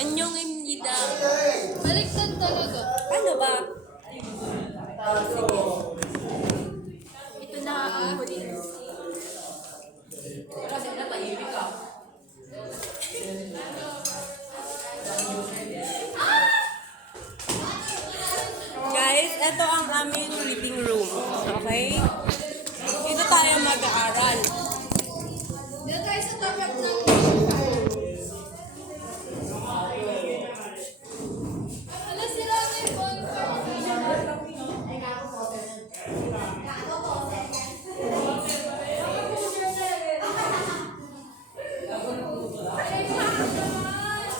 Anyong imnida. Baliktad talaga. Ano ba? Sige. Ito na ang huli. Kasi na tahimik ka. Guys, ito ang aming reading room. Okay? Dito tayo mag-aaral. Dito tayo sa tapat ng Ano sila may bonfire?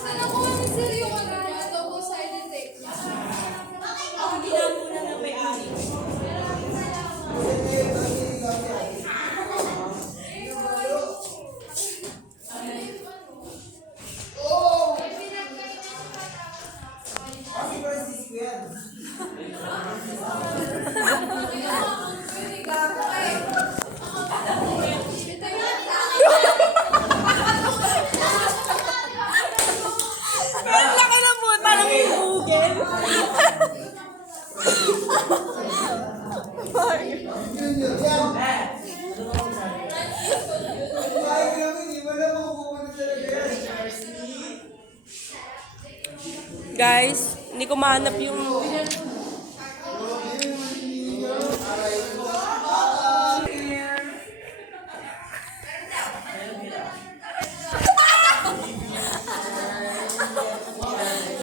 Sana ko kami sila yung ano niya, double-sided tape niya. Ang ginampo na ng may-ari. Ang laki ng buwan, parang may bugel. Guys, hindi ko mahanap yung